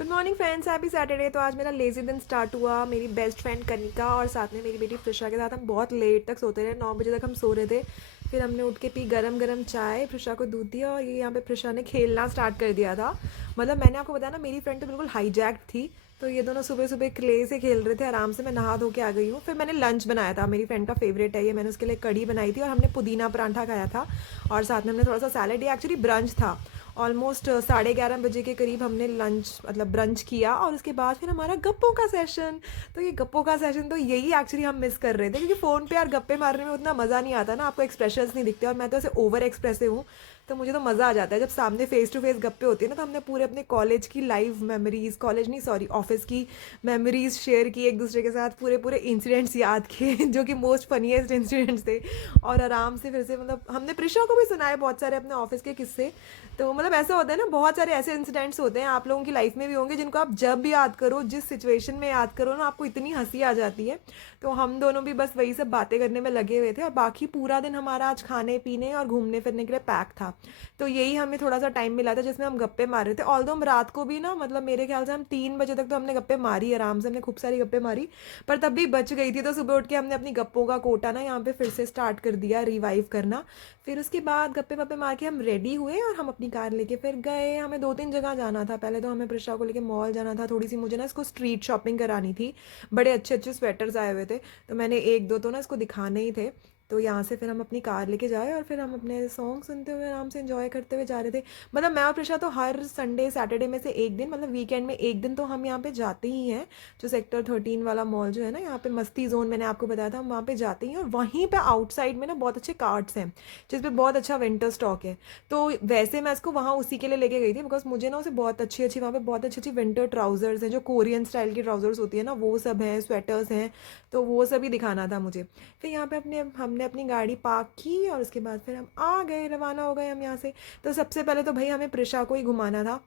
Good morning friends, happy Saturday. तो आज मेरा लेज़ी दिन स्टार्ट हुआ मेरी बेस्ट फ्रेंड कनिका और साथ में मेरी बेटी प्रिशा के साथ। हम बहुत लेट तक सोते रहे, 9 बजे तक हम सो रहे थे। फिर हमने उठ के पी गरम गरम चाय, प्रिशा को दूध दिया और ये यहाँ पे प्रिशा ने खेलना स्टार्ट कर दिया था। मतलब मैंने आपको बताया ना, मेरी फ्रेंड तो बिल्कुल हाईजैक्ट थी। तो ये दोनों सुबह सुबह क्ले से खेल रहे थे आराम से। मैं नहा धो के आ गई हूँ। फिर मैंने लंच बनाया था, मेरी फ्रेंड का फेवरेट है ये। मैंने उसके लिए कड़ी बनाई थी और हमने पुदीना पराठा खाया था और साथ में हमने थोड़ा सा सैलड। ये एक्चुअली ब्रंच था। ऑलमोस्ट 11:30 बजे के करीब हमने लंच मतलब ब्रंच किया और उसके बाद फिर हमारा गप्पों का सेशन। तो ये गप्पों का सेशन तो यही एक्चुअली हम मिस कर रहे थे, क्योंकि फ़ोन पे यार गप्पे मारने में उतना मज़ा नहीं आता ना, आपको एक्सप्रेशंस नहीं दिखते और मैं तो ऐसे ओवर एक्सप्रेसिव हूँ। तो मुझे तो मज़ा आ जाता है जब सामने फेस टू फेस गप्पे होती है ना। तो हमने पूरे अपने कॉलेज की लाइव मेमोरीज, कॉलेज नहीं सॉरी ऑफिस की मेमोरीज शेयर की एक दूसरे के साथ, पूरे पूरे इंसिडेंट्स याद किए जो कि मोस्ट फनीएस्ट इंसिडेंट्स थे। और आराम से फिर से मतलब हमने प्रिशा को भी सुनाए बहुत सारे अपने ऑफिस के किस्से। तो मतलब ऐसा होता है ना, बहुत सारे ऐसे इंसिडेंट्स होते हैं आप लोगों की लाइफ में भी होंगे जिनको आप जब भी याद करो, जिस सिचुएशन में याद करो ना, आपको इतनी हंसी आ जाती है। तो हम दोनों भी बस वही सब बातें करने में लगे हुए थे और बाकी पूरा दिन हमारा आज खाने पीने और घूमने फिरने के लिए पैक था। तो यही हमें थोड़ा सा टाइम मिला था जिसमें हम गप्पे मार रहे थे। ऑल्दो हम रात को भी ना, मतलब मेरे ख्याल से हम 3 बजे तक तो हमने गप्पे मारी आराम से, हमने खूब सारी गप्पे मारी। पर तब भी बच गई थी, तो सुबह उठ के हमने अपनी गप्पों का कोटा ना यहाँ पे फिर से स्टार्ट कर दिया, रिवाइव करना। फिर उसके बाद गप्पे वप्पे मार के हम रेडी हुए और हम अपनी कार लेके फिर गए। हमें 2-3 जगह जाना था। पहले तो हमें प्रिशा को लेके मॉल जाना था, थोड़ी सी मुझे ना इसको स्ट्रीट शॉपिंग करानी थी। बड़े अच्छे अच्छे स्वेटर्स आए हुए थे, तो मैंने एक दो तो ना इसको दिखाने ही थे। तो यहाँ से फिर हम अपनी कार लेके जाए और फिर हम अपने सॉन्ग सुनते हुए आराम से एंजॉय करते हुए जा रहे थे। मतलब मैं और प्रिशा तो हर संडे सैटरडे में से एक दिन, मतलब वीकेंड में एक दिन तो हम यहाँ पे जाते ही हैं। जो सेक्टर 13 वाला मॉल जो है ना, यहाँ पे मस्ती जोन मैंने आपको बताया था, हम वहाँ पे जाते ही हैं। और वहीं पे आउटसाइड में ना बहुत अच्छे कार्ट्स हैं जिस पे बहुत अच्छा विंटर स्टॉक है। तो वैसे मैं इसको वहाँ उसी के लिए लेके गई थी, बिकॉज मुझे ना उसे बहुत अच्छी अच्छी वहाँ पे बहुत अच्छी अच्छी विंटर ट्राउजर्स हैं, जो कोरियन स्टाइल की ट्राउजर्स होती है ना, वो सब हैं, स्वेटर्स हैं। तो वो सब ही दिखाना था मुझे। फिर यहाँ पे हमने अपनी गाड़ी पार्क की और उसके बाद फिर हम आ गए, रवाना हो गए हम यहाँ से। तो सबसे पहले तो भाई हमें प्रिशा को ही घुमाना था,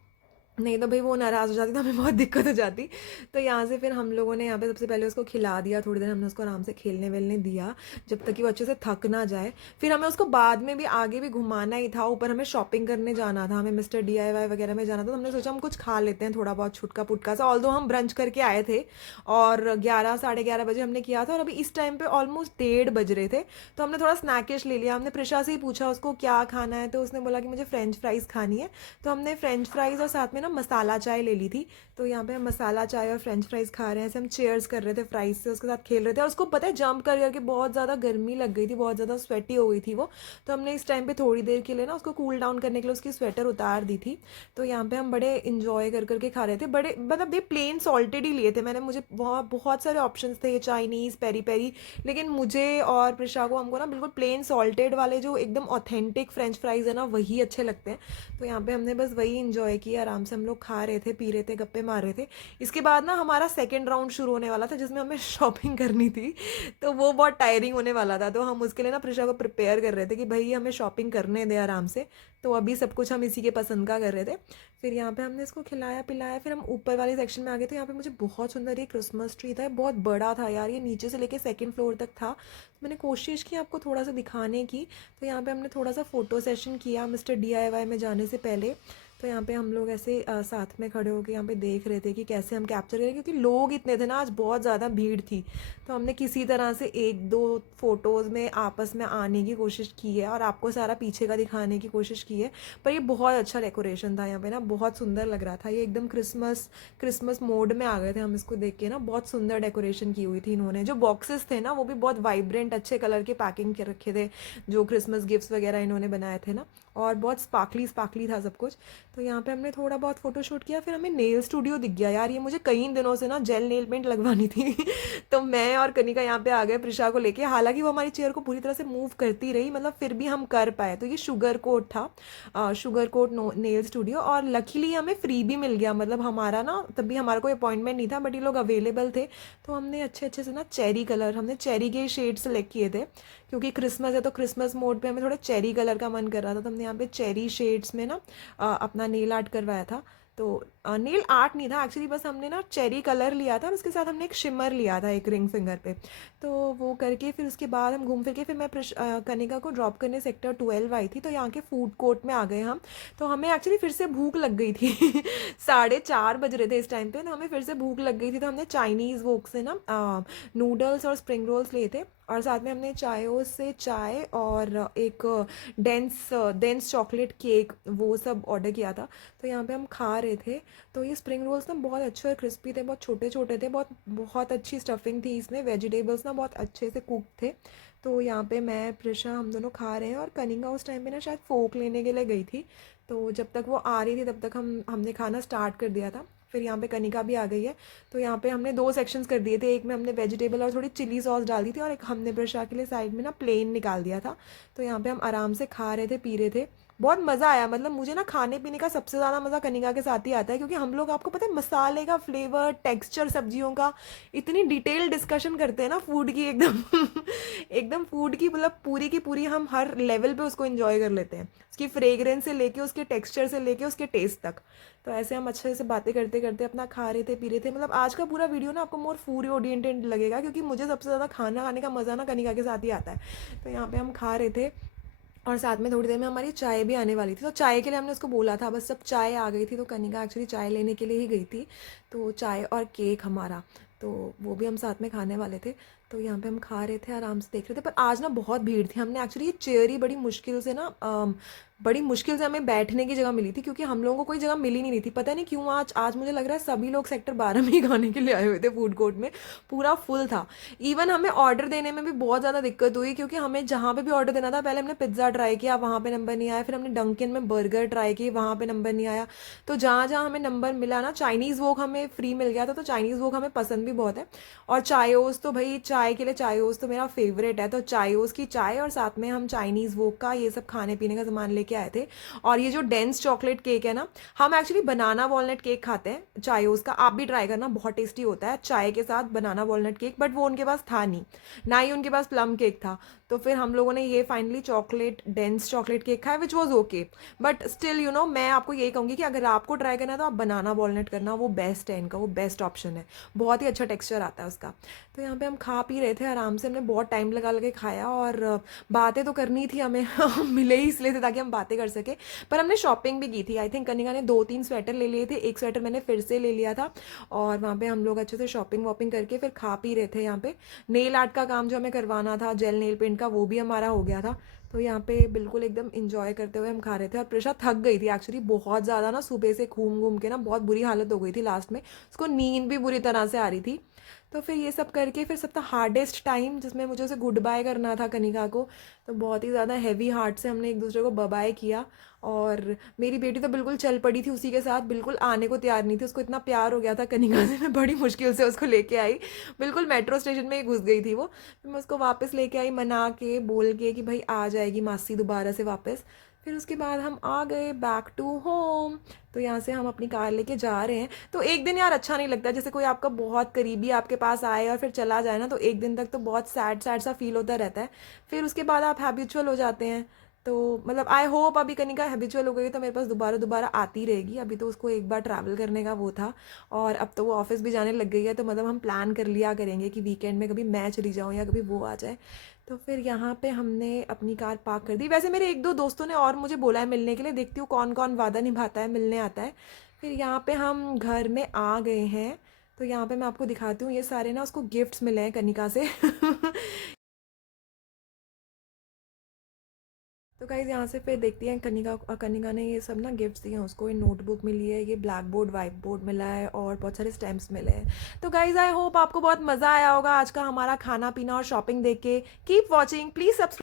नहीं तो भाई वो नाराज़ हो जाती तो हमें बहुत दिक्कत हो जाती। तो यहाँ से फिर हम लोगों ने यहाँ पे सबसे पहले उसको खिला दिया, थोड़ी देर हमने उसको आराम से खेलने वेलने दिया जब तक कि वो अच्छे से थक ना जाए। फिर हमें उसको बाद में भी आगे भी घुमाना ही था। ऊपर हमें शॉपिंग करने जाना था, हमें मिस्टर DIY वगैरह में जाना था। तो हमने सोचा हम कुछ खा लेते हैं थोड़ा बहुत छुटका पुटका सा। ऑल्दो हम ब्रंच करके आए थे और 11 साढ़े 11 बजे हमने किया था और अभी इस टाइम पे ऑलमोस्ट 1:30 बज रहे थे। तो हमने थोड़ा स्नैकिश ले लिया। हमने प्रिशा से ही पूछा उसको क्या खाना है, तो उसने बोला कि मुझे फ्रेंच फ्राइज़ खानी है। तो हमने फ्रेंच फ्राइज़ और साथ में ना मसाला चाय ले ली थी। तो यहाँ पे हम मसाला चाय और फ्रेंच फ्राइज़ खा रहे हैं, ऐसे हम चेयर्स कर रहे थे फ्राइज़ से, उसके साथ खेल रहे थे। और उसको पता है जंप कर करके बहुत ज़्यादा गर्मी लग गई थी, बहुत ज़्यादा स्वेटी हो गई थी वो। तो हमने इस टाइम पे थोड़ी देर के लिए ना उसको कूल डाउन करने के लिए उसकी स्वेटर उतार दी थी। तो यहाँ पे हम बड़े इंजॉय कर करके खा रहे थे। बड़े मतलब ये प्लेन सॉल्टेड ही लिए थे मैंने, मुझे बहुत बहुत सारे ऑप्शंस थे, चाइनीज़, पेरी पेरी। लेकिन मुझे और प्रिशा को, हमको ना बिल्कुल प्लेन सॉल्टेड वाले जो एकदम ऑथेंटिक फ्रेंच फ्राइज़ है ना, वही अच्छे लगते हैं। तो यहाँ पे हमने बस वही इंजॉय किया, आराम से हम लोग खा रहे थे, पी रहे थे, गप्पे मार रहे थे। इसके बाद ना हमारा सेकंड राउंड शुरू होने वाला था जिसमें हमें शॉपिंग करनी थी। तो वो बहुत टायरिंग होने वाला था। तो हम उसके लिए ना प्रिशा को प्रिपेयर कर रहे थे कि भाई हमें शॉपिंग करने दे आराम से। तो अभी सब कुछ हम इसी के पसंद का कर रहे थे। फिर यहाँ पे हमने इसको खिलाया पिलाया, फिर हम ऊपर वाले सेक्शन में आ गए। तो यहाँ पे मुझे बहुत सुंदर ये क्रिसमस ट्री था, बहुत बड़ा था यार, ये नीचे से लेके सेकंड फ्लोर तक था। मैंने कोशिश की आपको थोड़ा सा दिखाने की। तो यहाँ पे हमने थोड़ा सा फ़ोटो सेशन किया मिस्टर DIY में जाने से पहले। तो यहाँ पे हम लोग ऐसे साथ में खड़े होकर यहाँ पे देख रहे थे कि कैसे हम कैप्चर करें, क्योंकि लोग इतने थे ना, आज बहुत ज़्यादा भीड़ थी। तो हमने किसी तरह से एक दो फ़ोटोज़ में आपस में आने की कोशिश की है और आपको सारा पीछे का दिखाने की कोशिश की है। पर ये बहुत अच्छा डेकोरेशन था यहाँ पे ना, बहुत सुंदर लग रहा था। ये एकदम क्रिसमस क्रिसमस मोड में आ गए थे हम इसको देख के ना। बहुत सुंदर डेकोरेशन की हुई थी इन्होंने। जो बॉक्सेस थे ना वो भी बहुत वाइब्रेंट अच्छे कलर के पैकिंग के रखे थे, जो क्रिसमस गिफ्ट्स वगैरह इन्होंने बनाए थे ना। और बहुत स्पार्कली स्पार्कली था सब कुछ। तो यहाँ पे हमने थोड़ा बहुत फ़ोटोशूट किया। फिर हमें नेल स्टूडियो दिख गया यार, ये मुझे कई दिनों से ना जेल नेल पेंट लगवानी थी। तो मैं और कनिका यहाँ पे आ गए प्रिशा को लेके। हालांकि वो हमारी चेयर को पूरी तरह से मूव करती रही, मतलब फिर भी हम कर पाए। तो ये शुगर कोट था, शुगर कोट नेल स्टूडियो। और लकीली हमें फ्री भी मिल गया, मतलब हमारा ना तभी हमारा कोई अपॉइंटमेंट नहीं था, बट ये लोग अवेलेबल थे। तो हमने अच्छे अच्छे से ना चेरी कलर, हमने चेरी के शेड सेलेक्ट किए थे, क्योंकि क्रिसमस है तो क्रिसमस मोड पे हमें थोड़ा चेरी कलर का मन कर रहा था। तो हमने यहाँ पे चेरी शेड्स में ना अपना नेल आर्ट करवाया था। तो नेल आर्ट नहीं था एक्चुअली, बस हमने ना चेरी कलर लिया था और उसके साथ हमने एक शिमर लिया था एक रिंग फिंगर पे। तो वो करके फिर उसके बाद हम घूम फिर के फिर मैं कनिका को ड्रॉप करने सेक्टर 12 आई थी। तो यहाँ के फूड कोर्ट में आ गए हम। तो हमें एक्चुअली फिर से भूख लग गई थी 4:30 बज रहे थे इस टाइम पे, तो हमें फिर से भूख लग गई थी। तो हमने चाइनीज़ वोक से ना नूडल्स और स्प्रिंग रोल्स लिए थे, और साथ में हमने चायों से चाय और एक डेंस डेंस चॉकलेट केक वो सब ऑर्डर किया था। तो यहाँ पे हम खा रहे थे। तो ये स्प्रिंग रोल्स ना बहुत अच्छे और क्रिस्पी थे, बहुत छोटे छोटे थे, बहुत बहुत अच्छी स्टफिंग थी इसमें, वेजिटेबल्स ना बहुत अच्छे से कुक थे। तो यहाँ पे मैं प्रिशा हम दोनों खा रहे हैं, और कनिंगा उस टाइम पे ना शायद फोक लेने के लिए गई थी। तो जब तक वो आ रही थी तब तक हमने खाना स्टार्ट कर दिया था। फिर यहाँ पे कनिका भी आ गई है। तो यहाँ पे हमने 2 सेक्शंस कर दिए थे, एक में हमने वेजिटेबल और थोड़ी चिली सॉस डाल दी थी, और एक हमने प्रिशा के लिए साइड में ना प्लेन निकाल दिया था। तो यहाँ पे हम आराम से खा रहे थे, पी रहे थे। बहुत मज़ा आया। मतलब मुझे ना खाने पीने का सबसे ज़्यादा मज़ा कनिका के साथ ही आता है, क्योंकि हम लोग, आपको पता है, मसाले का फ्लेवर, टेक्सचर, सब्जियों का इतनी डिटेल डिस्कशन करते हैं ना फूड की, एकदम एकदम फूड की, मतलब पूरी की पूरी हम हर लेवल पे उसको एंजॉय कर लेते हैं, उसकी फ्रेग्रेंस से लेके, उसके टेक्सचर से लेके, उसके टेस्ट तक। तो ऐसे हम अच्छे से बातें करते करते अपना खा रहे थे, पी रहे थे। मतलब आज का पूरा वीडियो ना आपको मोर फूड ओरिएंटेड लगेगा, क्योंकि मुझे सबसे ज़्यादा खाना खाने का मज़ा ना कनिका के साथ ही आता है। तो यहाँ पे हम खा रहे थे, और साथ में थोड़ी देर में हमारी चाय भी आने वाली थी। तो चाय के लिए हमने उसको बोला था, बस जब चाय आ गई थी तो कनिका एक्चुअली चाय लेने के लिए ही गई थी। तो चाय और केक हमारा, तो वो भी हम साथ में खाने वाले थे। तो यहाँ पे हम खा रहे थे, आराम से देख रहे थे। पर आज ना बहुत भीड़ थी। हमने एक्चुअली ये चेयर ही बड़ी मुश्किल से ना बड़ी मुश्किल से हमें बैठने की जगह मिली थी, क्योंकि हम लोगों को कोई जगह मिली नहीं रही थी। पता नहीं क्यों आज आज मुझे लग रहा है सभी लोग सेक्टर 12 में ही खाने के लिए आए हुए थे। फूड कोर्ट में पूरा फुल था। इवन हमें ऑर्डर देने में भी बहुत ज़्यादा दिक्कत हुई, क्योंकि हमें जहाँ पे भी ऑर्डर देना था, पहले हमने पिज्ज़ा ट्राई किया, वहाँ पे नंबर नहीं आया। फिर हमने डंकिन में बर्गर ट्राई किए, वहाँ पे नंबर नहीं आया। तो जहाँ जहाँ हमें नंबर मिला ना, चाइनीज़ वोक हमें फ्री मिल गया था। तो चाइनीज़ वोक हमें पसंद भी बहुत है। और चायोस तो भाई, चाय के लिए चायोस तो मेरा फेवरेट है। तो चायोस की चाय, और साथ में हम चाइनीज़ वोक का ये सब खाने पीने का सामान लेके आए थे। और ये जो डेंस चॉकलेट केक है ना, हम एक्चुअली बनाना वॉलनट केक खाते हैं चायोस का, आप भी ट्राई करना, बहुत टेस्टी होता है चाय के साथ बनाना वॉलनट केक। बट वो उनके पास था नहीं, ना ही उनके पास प्लम केक था। तो फिर हम लोगों ने ये finally chocolate dense chocolate cake खाया, which was okay. But still मैं आपको यही कहूँगी कि अगर आपको ट्राई करना है तो आप बनाना वॉलनट करना, वो बेस्ट है इनका, वो बेस्ट ऑप्शन है। बहुत ही अच्छा टेक्सचर आता है उसका। तो यहाँ पे हम खा पी रहे थे आराम से, हमने बहुत टाइम लगा लगे खाया, और बातें तो करनी थी हमें हम मिले ही इसलिए थे ताकि हम बातें कर सके। पर हमने शॉपिंग भी की थी। आई थिंक कनिका ने 2-3 स्वेटर ले लिए थे, एक स्वेटर मैंने फिर से ले लिया था। और वहाँ पे हम लोग अच्छे से शॉपिंग वॉपिंग करके फिर खा पी रहे थे। यहाँ पे नेल आर्ट का काम जो हमें करवाना था, जेल नेल पेंट का, वो भी हमारा हो गया था। तो यहाँ पे बिल्कुल एकदम इंजॉय करते हुए हम खा रहे थे। और प्रिशा थक गई थी एक्चुअली बहुत ज़्यादा ना, सुबह से घूम घूम के ना बहुत बुरी हालत हो गई थी लास्ट में, उसको नींद भी बुरी तरह से आ रही थी। तो फिर ये सब करके फिर सबसे हार्डेस्ट टाइम जिसमें मुझे उसे गुड बाय करना था कनिका को, तो बहुत ही ज़्यादा हैवी हार्ट से हमने एक दूसरे को बाय किया। और मेरी बेटी तो बिल्कुल चल पड़ी थी उसी के साथ, बिल्कुल आने को तैयार नहीं थी। उसको इतना प्यार हो गया था कनिका से, मैं बड़ी मुश्किल से उसको लेके आई। बिल्कुल मेट्रो स्टेशन में ही घुस गई थी वो। फिर मैं उसको वापस लेके आई, मना के बोल के कि भाई आ जाएगी मासी दोबारा से वापस। फिर उसके बाद हम आ गए बैक टू होम। तो यहाँ से हम अपनी कार लेके जा रहे हैं। तो एक दिन यार अच्छा नहीं लगता, जैसे कोई आपका बहुत करीबी आपके पास आए और फिर चला जाए ना, तो एक दिन तक तो बहुत सैड सैड सा फील होता रहता है। फिर उसके बाद आप हैबिचुअल हो जाते हैं। तो मतलब आई होप अभी कनिका हैबिचुअल हो गई तो मेरे पास दोबारा दोबारा आती रहेगी। अभी तो उसको एक बार ट्रैवल करने का वो था, और अब तो वो ऑफिस भी जाने लग गई है। तो मतलब हम प्लान कर लिया करेंगे कि वीकेंड में कभी मैं चली जाऊँ या कभी वो आ जाए। तो फिर यहाँ पे हमने अपनी कार पार्क कर दी। वैसे मेरे 1-2 दोस्तों ने और मुझे बोला है मिलने के लिए, देखती हूँ कौन कौन वादा निभाता है, मिलने आता है। फिर यहाँ पे हम घर में आ गए हैं। तो यहाँ पे मैं आपको दिखाती हूँ, ये सारे ना उसको गिफ्ट्स मिले हैं कनिका से तो गाइज यहाँ से फिर देखती हैं कनिका, कनिका ने ये सब ना गिफ्ट्स दिए हैं उसको। ये नोटबुक मिली है, ये ब्लैक बोर्ड वाइट बोर्ड मिला है, और बहुत सारे स्टैम्प्स मिले हैं। तो गाइज आई होप आपको बहुत मज़ा आया होगा आज का हमारा खाना पीना और शॉपिंग देख के। Keep watching, please subscribe.